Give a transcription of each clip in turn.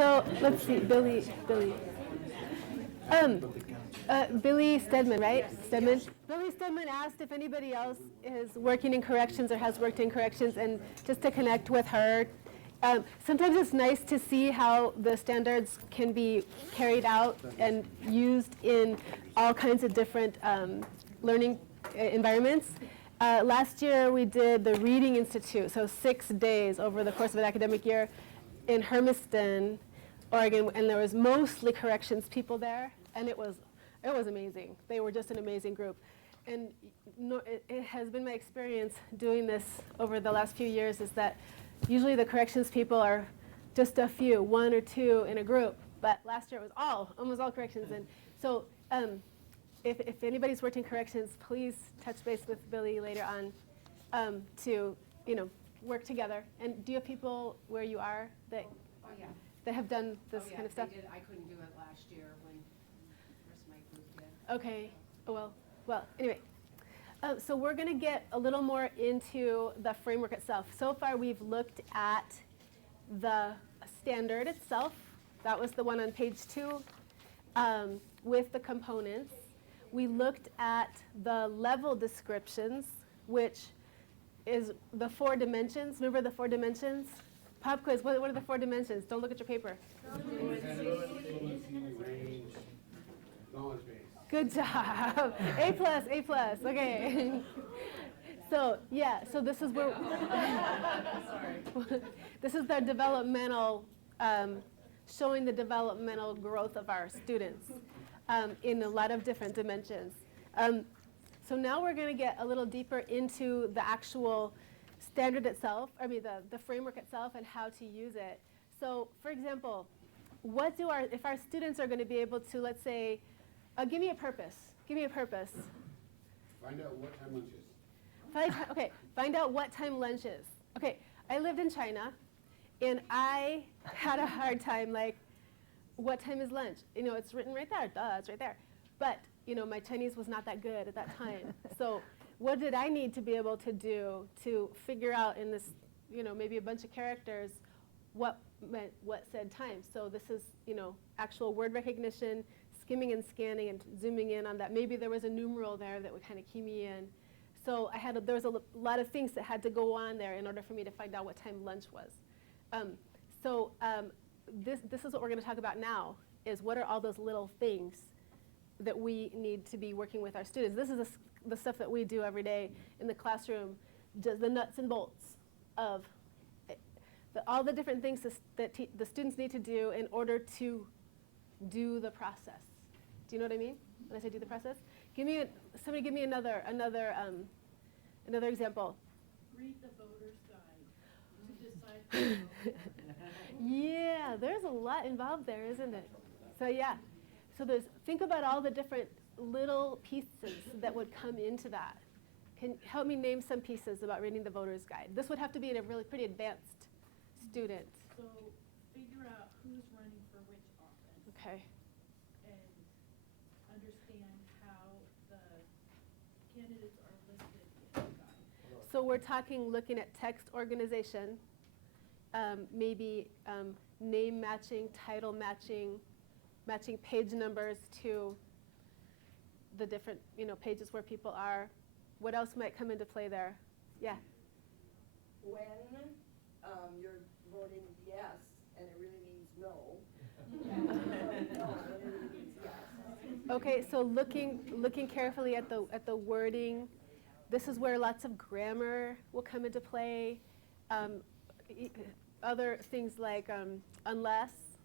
So let's see, Billy Stedman, right? Stedman. Billy Stedman asked if anybody else is working in corrections or has worked in corrections, and just to connect with her. Sometimes it's nice to see how the standards can be carried out and used in all kinds of different learning environments. Last year we did the Reading Institute, so 6 days over the course of an academic year in Hermiston, Oregon, and there was mostly corrections people there, and it was amazing. They were just an amazing group. And it has been my experience doing this over the last few years is that usually the corrections people are just a few, 1 or 2 in a group, but last year it was almost all corrections. And so if anybody's worked in corrections, please touch base with Billy later on to work together. And do you have people where you are that have done this kind of stuff? They did. I couldn't do it last year when the rest of my group did. Okay. Well, anyway. So we're going to get a little more into the framework itself. So far we've looked at the standard itself. That was the one on page 2 with the components. We looked at the level descriptions, which is the 4 dimensions. Remember the 4 dimensions? Pop quiz, what are the 4 dimensions? Don't look at your paper. Range, knowledge base. Good job. A plus. Okay. So this is where this is the developmental, showing the developmental growth of our students in a lot of different dimensions. So now we're going to get a little deeper into the actual standard itself, the framework itself and how to use it. So for example, if our students are going to be able to, let's say, give me a purpose. Find out what time lunch is. Find out what time lunch is. Okay, I lived in China, and I had a hard time, what time is lunch? It's written right there. Duh, it's right there. But, my Chinese was not that good at that time. So what did I need to be able to do to figure out in this, maybe a bunch of characters, what said time? So this is, actual word recognition, skimming and scanning and zooming in on that. Maybe there was a numeral there that would kind of key me in. So there was a lot of things that had to go on there in order for me to find out what time lunch was. This is what we're going to talk about now, is what are all those little things that we need to be working with our students. This is the stuff that we do every day in the classroom, just the nuts and bolts of all the different things that the students need to do in order to do the process. Do you know what I mean when I say do the process? Somebody give me another example. Read the voter's guide to decide. Yeah, there's a lot involved there, isn't it? So think about all the different little pieces that would come into that. Can help me name some pieces about reading the voter's guide. This would have to be a really pretty advanced student. So figure out who's running for which office. Okay. And understand how the candidates are listed in the guide. So we're looking at text organization, maybe name matching, title matching page numbers to the different pages where people are. What else might come into play there? Yeah. When you're voting yes and it really means no. No, it really means yes. Okay, so looking carefully at the wording. This is where lots of grammar will come into play. Other things like unless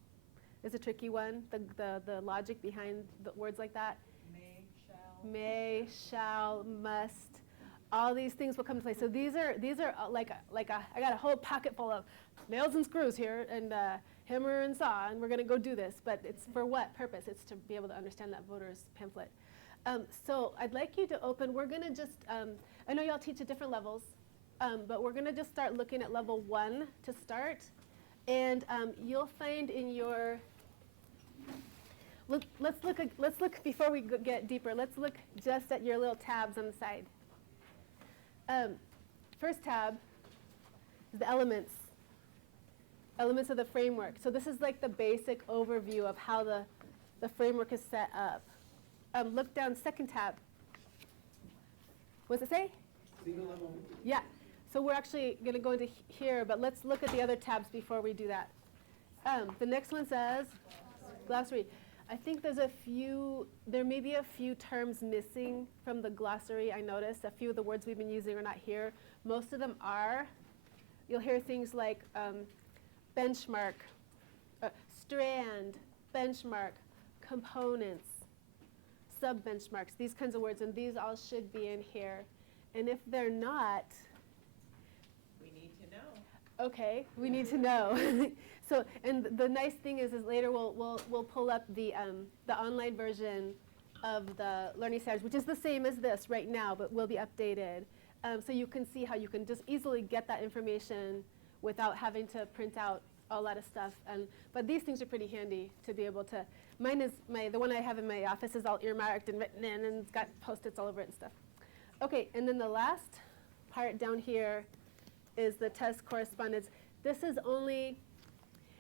is a tricky one. The logic behind the words like that. May, shall, must. All these things will come to play. So these are I got a whole pocket full of nails and screws here and hammer and saw, and we're going to go do this. But it's for what purpose? It's to be able to understand that voter's pamphlet. So I'd like you to open. We're going to just, I know y'all teach at different levels, but we're going to just start looking at level 1 to start. And you'll find in your, let's look before we get deeper. Let's look just at your little tabs on the side. First tab is the elements. elements of the framework. So this is like the basic overview of how the framework is set up. Look down, second tab. What's it say? Single level. Yeah. So we're actually going to go into here, but let's look at the other tabs before we do that. The next one says glossary. I think there may be a few terms missing from the glossary. I noticed a few of the words we've been using are not here. Most of them are. You'll hear things like benchmark, strand, benchmark, components, sub-benchmarks, these kinds of words, and these all should be in here. And if they're not, We need to know. okay, we need to know. So, and the nice thing is later we'll pull up the online version of the learning standards, which is the same as this right now, but will be updated. So you can see how you can just easily get that information without having to print out a lot of stuff. But these things are pretty handy to be able to. Mine is the one I have in my office is all earmarked and written in, and it's got Post-its all over it and stuff. Okay, and then the last part down here is the test correspondence. This is only,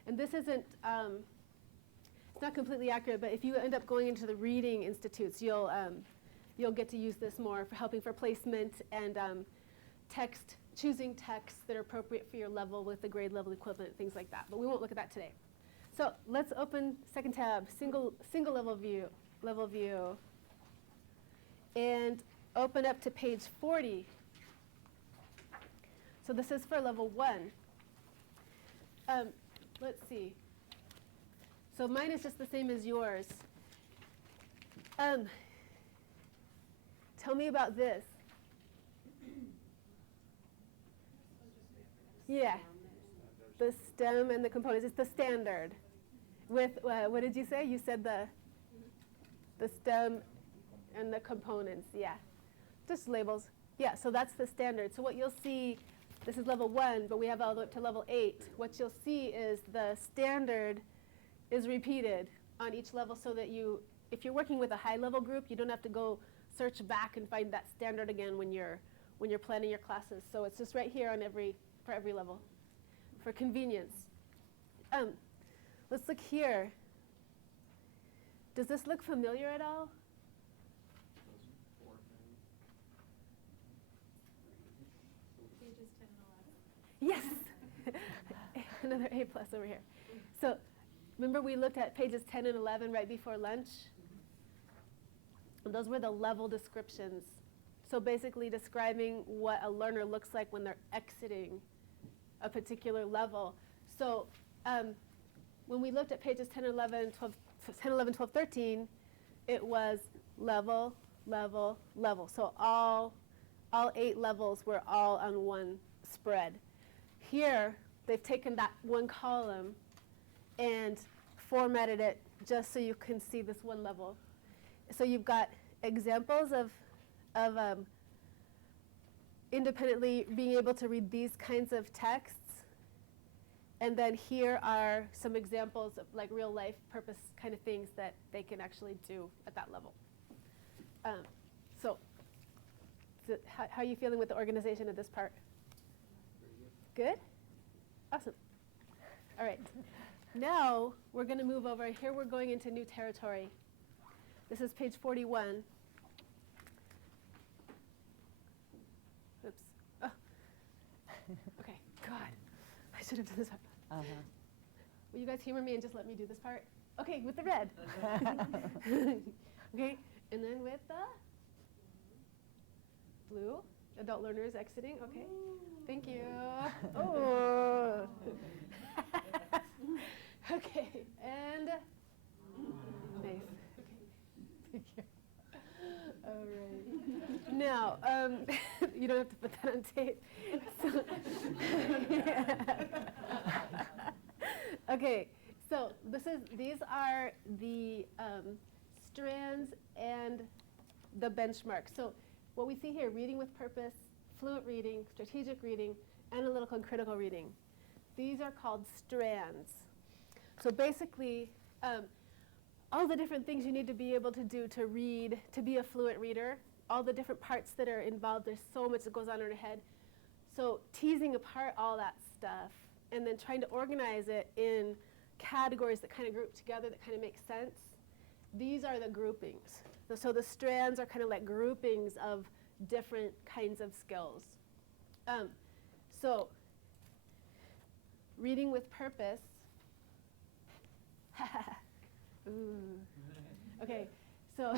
and this isn't, it's not completely accurate, but if you end up going into the reading institutes, you'll get to use this more for helping for placement and choosing texts that are appropriate for your level with the grade level equivalent, things like that. But we won't look at that today. So let's open second tab, single level view, and open up to page 40. So this is for level 1. Let's see. So mine is just the same as yours. Tell me about this. Yeah, the stem and the components. It's the standard. With, what did you say? You said the stem and the components, yeah. Just labels. Yeah, so that's the standard. So what you'll see, this is level 1, but we have all the way up to level 8. What you'll see is the standard is repeated on each level so that if you're working with a high level group, you don't have to go search back and find that standard again when you're planning your classes. So it's just right here for every level, for convenience. Let's look here. Does this look familiar at all? Pages 10 and 11. Yes! Another A plus over here. So remember we looked at pages 10 and 11 right before lunch? And those were the level descriptions. So basically describing what a learner looks like when they're exiting a particular level. So when we looked at pages 10, 11, 12, 13, it was level, level, level. So all 8 levels were all on one spread. Here, they've taken that one column and formatted it just so you can see this one level. So you've got examples of independently being able to read these kinds of texts. And then here are some examples of like real life purpose kind of things that they can actually do at that level. So how are you feeling with the organization of this part? Good? Awesome. All right. Now we're going to move over. Here we're going into new territory. This is page 41. Oops. Oh. Okay. God. I should have done this part. Will you guys humor me and just let me do this part? Okay, with the red. Okay, and then with the blue. Adult learners exiting. Okay. Thank you. Oh. Okay, and nice. Okay. Thank you. All right. Now, you don't have to put that on tape. So okay, so these are the strands and the benchmark. So what we see here, reading with purpose, fluent reading, strategic reading, analytical and critical reading. These are called strands. So basically, all the different things you need to be able to do to read, to be a fluent reader, all the different parts that are involved, there's so much that goes on in our head. So teasing apart all that stuff and then trying to organize it in categories that kind of group together that kind of make sense. These are the groupings. So the strands are kind of like groupings of different kinds of skills. So reading with purpose. Ooh. Okay, so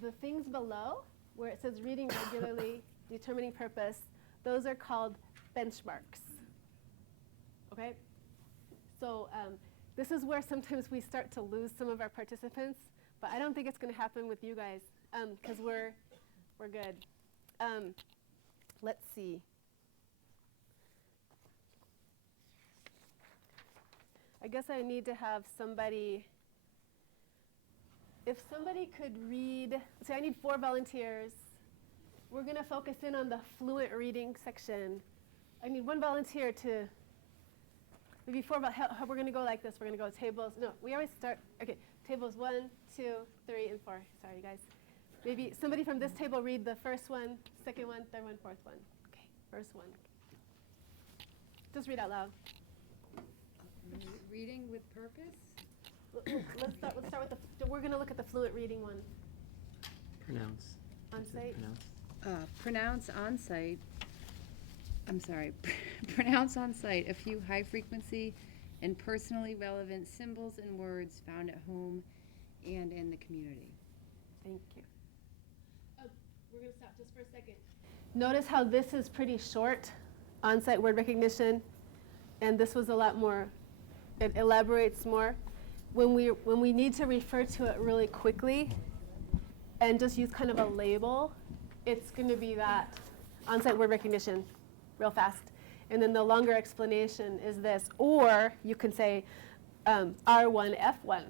the things below, where it says reading regularly, determining purpose, those are called benchmarks. Okay? So this is where sometimes we start to lose some of our participants, but I don't think it's going to happen with you guys because we're good. Let's see. I guess I need to have somebody, if somebody could read, say I need 4 volunteers. We're going to focus in on the fluent reading section. I need 1 volunteer to, maybe 4, we're going to go like this. We're going to go tables, no, we always start, okay, tables 1, 2, 3, and 4. Sorry, guys. Maybe somebody from this table read the first one, second one, third one, fourth one. Okay, first one. Just read out loud. Reading with purpose? Let's start with we're going to look at the fluent reading one. Pronounce. On site? Pronounce on site. I'm sorry. Pronounce on site a few high frequency and personally relevant symbols and words found at home and in the community. Thank you. We're going to stop just for a second. Notice how this is pretty short, on-site word recognition, and this was a lot more, it elaborates more. When we need to refer to it really quickly and just use kind of a label, it's going to be that on-site word recognition real fast. And then the longer explanation is this, or you can say R1, F1.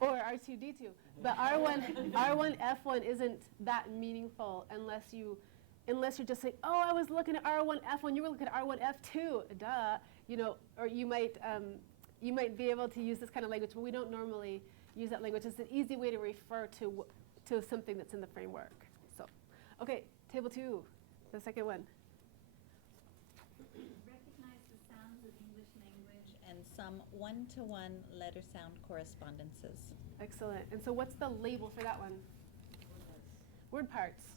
Or R2D2. But R1, F1 isn't that meaningful unless you're just saying, oh, I was looking at R1, F1, you were looking at R1, F2, duh. You know, or you might be able to use this kind of language, but we don't normally use that language. It's an easy way to refer to something that's in the framework. So, okay, table 2, the second one. Recognize the sounds of English language and some one-to-one letter sound correspondences. Excellent. And so what's the label for that one? Word parts.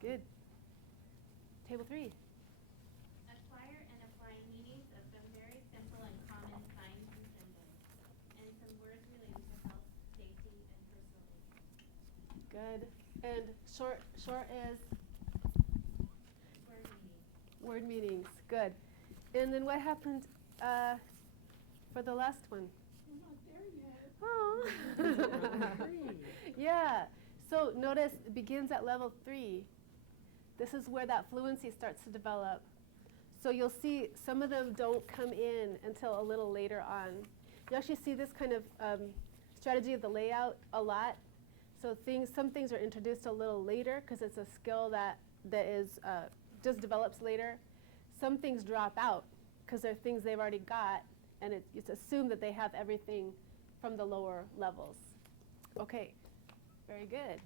Good. Table 3. Acquire and apply meanings of some very simple and common signs and symbols, and some words related to health, safety, and personal needs. Good. And short is? Word meanings. Word meanings. Good. And then what happened for the last one? We're not there yet. Oh. Yeah. So notice it begins at level 3. This is where that fluency starts to develop. So you'll see some of them don't come in until a little later on. You actually see this kind of strategy of the layout a lot. So some things are introduced a little later because it's a skill that is just develops later. Some things drop out because they're things they've already got, and it's assumed that they have everything from the lower levels. Okay, very good.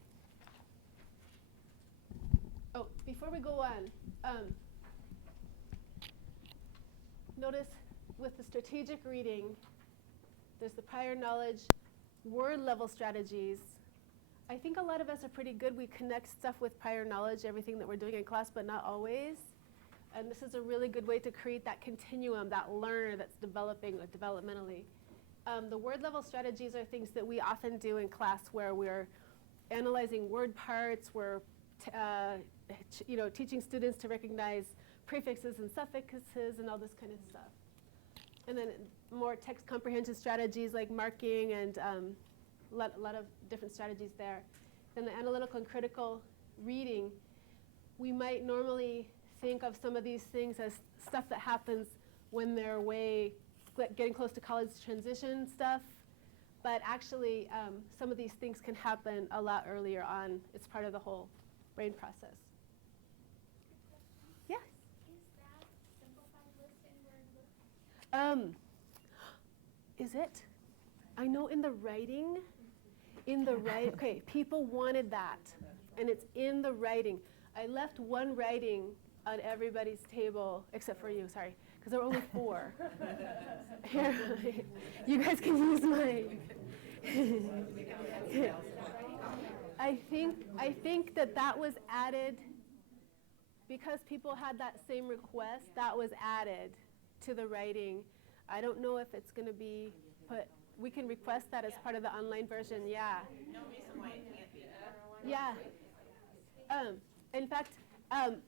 Oh, before we go on, notice with the strategic reading, there's the prior knowledge, word level strategies. I think a lot of us are pretty good. We connect stuff with prior knowledge, everything that we're doing in class, but not always. And this is a really good way to create that continuum, that learner that's developing developmentally. The word level strategies are things that we often do in class where we're analyzing word parts, we're teaching students to recognize prefixes and suffixes and all this kind of stuff. And then more text comprehension strategies like marking and a lot of different strategies there. Then the analytical and critical reading, we might normally think of some of these things as stuff that happens when they're getting close to college transition stuff. But actually, some of these things can happen a lot earlier on. It's part of the whole brain process. Yeah? Is that simplified list in Word? Is it? I know in the writing, okay, people wanted that, and it's in the writing. I left one writing on everybody's table, except for you, sorry, because there were only 4. Here, you guys can use mine. I think that was added because people had that same request. That was added to the writing. I don't know if it's going to be put. We can request that as part of the online version. Yeah. No reason why it can't be. Yeah. In fact,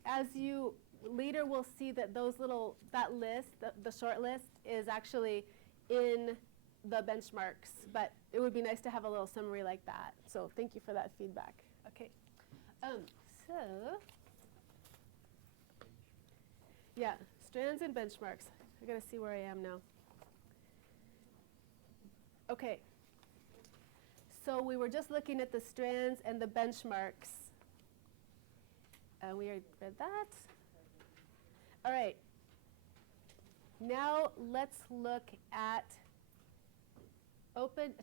as you later will see that that list, the short list, is actually in the benchmarks. But it would be nice to have a little summary like that. So thank you for that feedback. Okay. So, yeah, strands and benchmarks. I gotta see where I am now. Okay. So we were just looking at the strands and the benchmarks. We already read that. All right. Now let's look at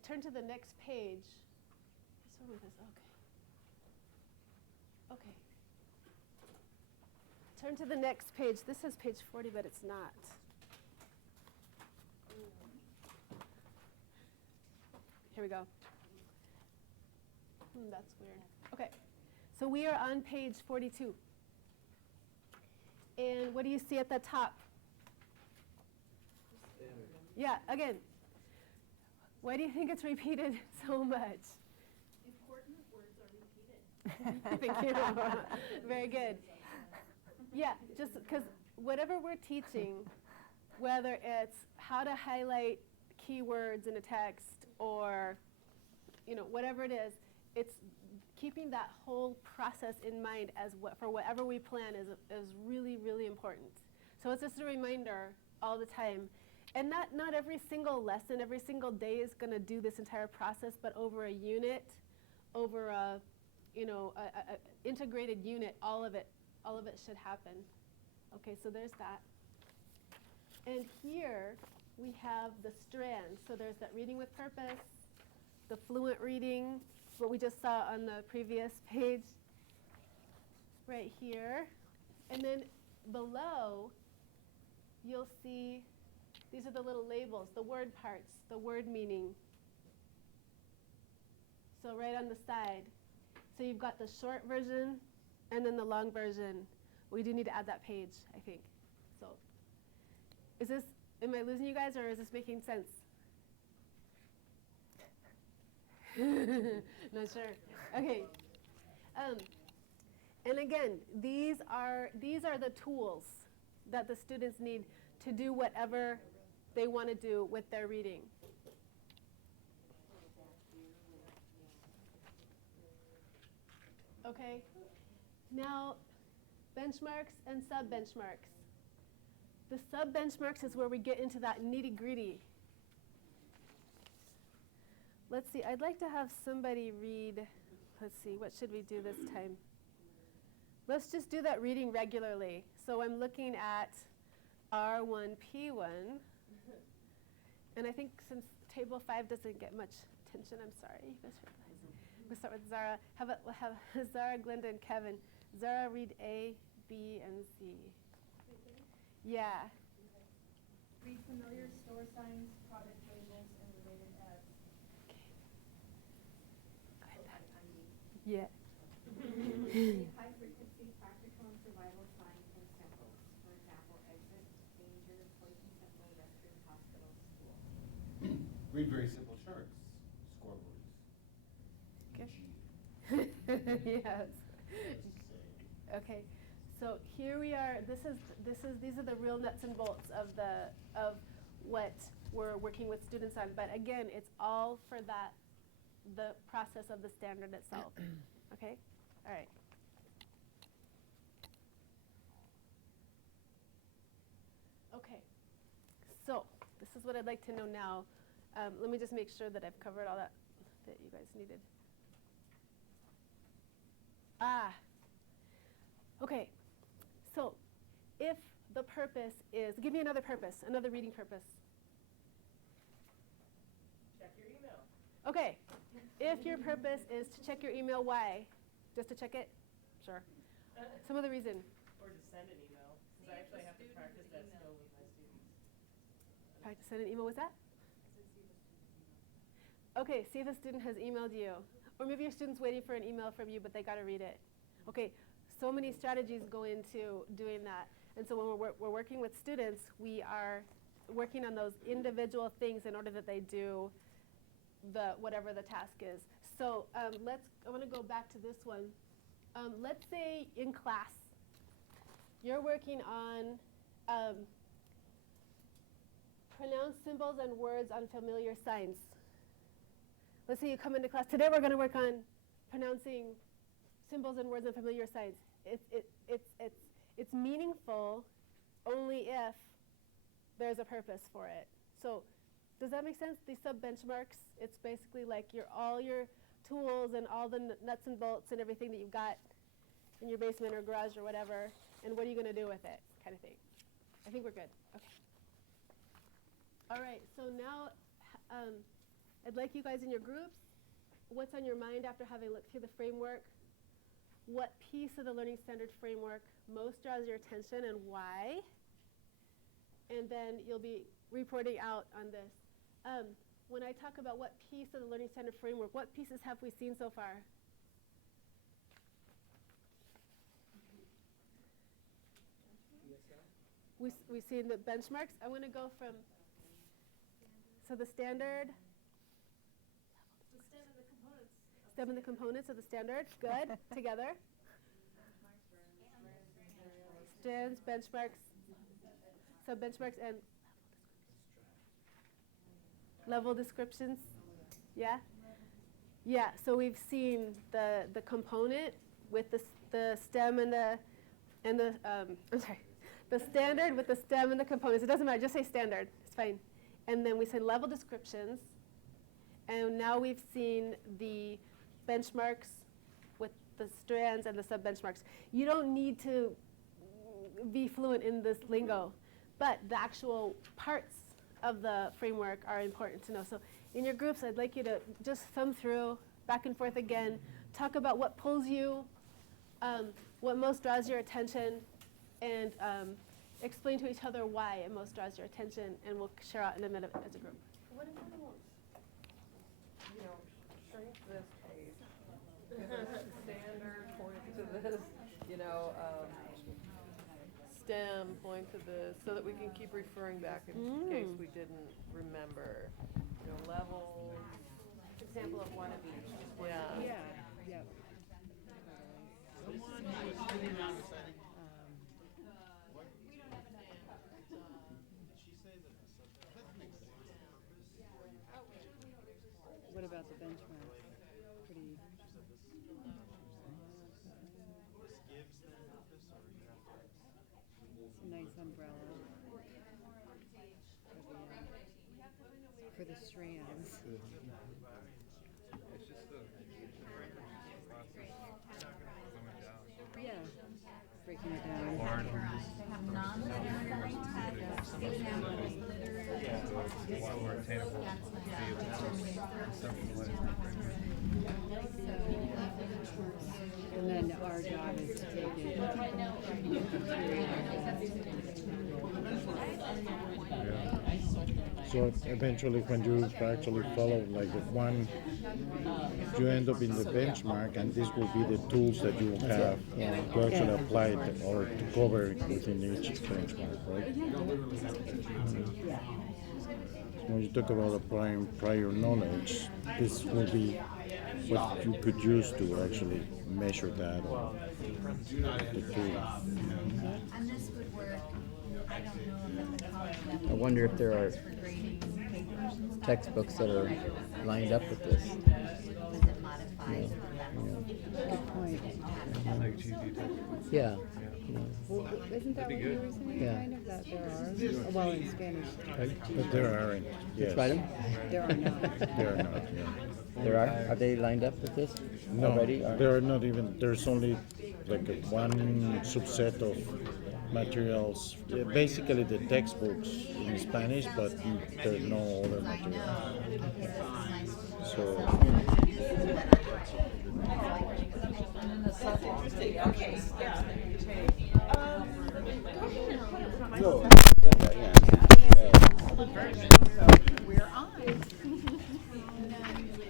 turn to the next page. What's wrong with this? Okay. Okay. Turn to the next page. This says page 40, but it's not. Here we go. That's weird. Okay. So we are on page 42. And what do you see at the top? Yeah, again. Why do you think it's repeated so much? Important words are repeated. Thank you. Very good. Yeah, just because whatever we're teaching, whether it's how to highlight keywords in a text or, whatever it is, it's keeping that whole process in mind for whatever we plan is really, really important. So it's just a reminder all the time. And not every single lesson, every single day is going to do this entire process, but over a unit, over a integrated unit, all of it should happen. Okay, so there's that. And here we have the strands. So there's that reading with purpose, the fluent reading, what we just saw on the previous page, right here. And then below, you'll see these are the little labels, the word parts, the word meaning. So right on the side. So you've got the short version and then the long version. We do need to add that page, I think. So am I losing you guys or is this making sense? Not sure. Okay. And again, these are the tools that the students need to do whatever they want to do with their reading. Okay. Now, benchmarks and sub-benchmarks. The sub-benchmarks is where we get into that nitty-gritty. Let's see, I'd like to have somebody read, let's see, what should we do this time? Let's just do that reading regularly. So I'm looking at R1P1. And I think since table 5 doesn't get much attention, I'm sorry. You guys realize. We'll start with Zara. We'll have Zara, Glenda, and Kevin. Zara, read A, B, and Z. Yeah. Read familiar store signs, product labels, and related ads. Yeah. Read high-frequency practical and survival signs and symbols. For example, exit, danger, poison symbol, restroom, hospital, school. Read very simple charts, scoreboards. Yes. Okay. So here we are. These are the real nuts and bolts of what we're working with students on. But again, it's all for the process of the standard itself. Okay? All right. Okay. So this is what I'd like to know now. Let me just make sure that I've covered all that you guys needed. Okay. So if the purpose is, give me another purpose, another reading purpose. Check your email. Okay. If your purpose is to check your email, why? Just to check it? Sure. Some other reason. Or to send an email, because I actually have to practice that skill with my students. Practice send an email, what's that? Okay, see if a student has emailed you. Or maybe your student's waiting for an email from you, but they got to read it. Okay, so many strategies go into doing that. And so when we're working with students, we are working on those individual things in order that they do whatever the task is. So I want to go back to this one. Let's say in class, you're working on pronounce symbols and words on familiar signs. Let's say you come into class. Today we're going to work on pronouncing symbols and words on familiar signs. It's meaningful only if there's a purpose for it. So does that make sense? These sub-benchmarks, it's basically like all your tools and all the nuts and bolts and everything that you've got in your basement or garage or whatever, and what are you going to do with it, kind of thing. I think we're good. Okay. All right, so now I'd like you guys in your groups, what's on your mind after having looked through the framework? What piece of the Learning Standard Framework most draws your attention and why? And then you'll be reporting out on this. When I talk about what piece of the Learning Standard Framework, what pieces have we seen so far? We've seen the benchmarks. I want to go from, so the standard. The STEM and the components. STEM and the components of the standard. Good. Together. Strands, benchmarks, sub-benchmarks, and level descriptions. Yeah? Yeah, so we've seen the component with the STEM and the the standard with the STEM and the components. It doesn't matter, just say standard, it's fine. And then we said level descriptions, and now we've seen the benchmarks with the strands and the sub-benchmarks. You don't need to be fluent in this lingo, but the actual parts of the framework are important to know. So in your groups, I'd like you to just thumb through, back and forth again, talk about what pulls you, what most draws your attention, and explain to each other why it most draws your attention, and we'll share out in a minute as a group. What if I don't, shrink this page? Standard, point to this, STEM, point to this, so that we can keep referring back in case we didn't remember. Levels. Example of one of each. Yeah. Yeah, yep. Someone was sitting around deciding. What about the benchmarks? Pretty. It's a nice umbrella for the strands. Yeah, breaking it down. Have non-literary text, And then our job is to take it. So eventually when you actually follow like the one, you end up in the benchmark, and this will be the tools that you will have to actually apply it or to cover it within each benchmark, right? When you talk about applying prior knowledge, this will be what you could use to actually measure that or the tool. and this would work, I don't know if at the college level. I wonder if there are Grading papers and stuff. textbooks that are lined up with this. Because it modifies the Good point. Yeah. Well, isn't that what you were saying, Yeah. kind of, that there are? Well, in Spanish, But there aren't, yes. Tried them? there are not. There are not, yeah. There are? Are they lined up with this No, already? Or- there are not even, there's only like one subset of materials, basically the textbooks in Spanish, but there are no other materials. So, Okay, yeah. No, yeah. We're on.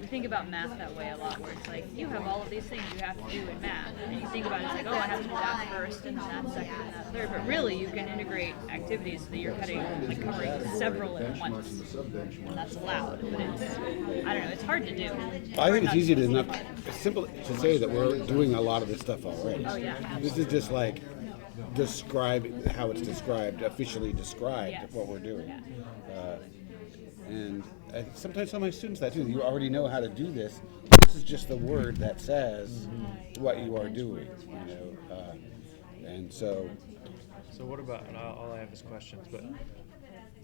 You think about math that way a lot, where it's like you have all of these things you have to do in math, and you think about it as like, oh, I have to do that first, and then that second, and that third. But really, you can integrate activities so that you're covering several at once, and that's allowed. But I don't know, it's hard to do. I think it's easy to enough. It's simple to say that we're doing a lot of this stuff already. Oh, yeah. This is just like describe how it's described, officially described Yes. what we're doing. And I sometimes tell my students that too. You already know how to do this. This is just the word that says what you are doing. And so. So what about, and all I have is questions, but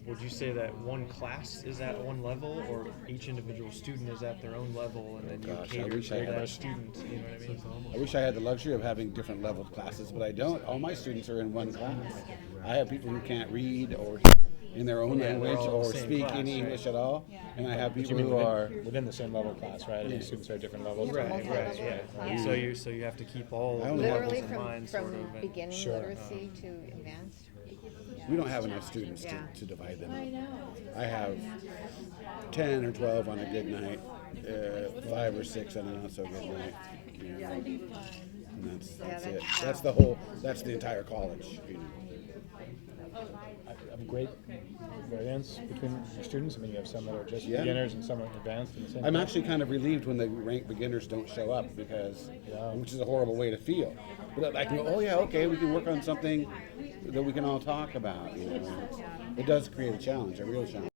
would you say that one class is at one level, or each individual student is at their own level, and then Gosh, you I cater wish I to had that a- student? You know what I mean? I wish I had the luxury of having different level classes, but I don't. All my students are in one class. I have people who can't read or in their own Yeah, they're language all in the or same speak class, any right? English at all, and I have But people you mean who are. within the same level class, right? I mean, Yeah. students are at different levels. Right, yeah. Yeah. So you have to keep all I of only the have- levels Literally in mind, from sort of. and- beginning Sure. literacy to advanced. We don't have enough students Yeah. to divide them. I know. I have 10 or 12 on a good night, 5 or 6 on a not so good night. And that's it. That's the entire college. Great variance between the students. I mean, you have some that are just Yeah. beginners and some are advanced in the same I'm class. actually kind of relieved when the ranked beginners don't show up which is a horrible way to feel. But I can go, oh yeah, okay, we can work on something that we can all talk about. It does create a challenge, a real challenge.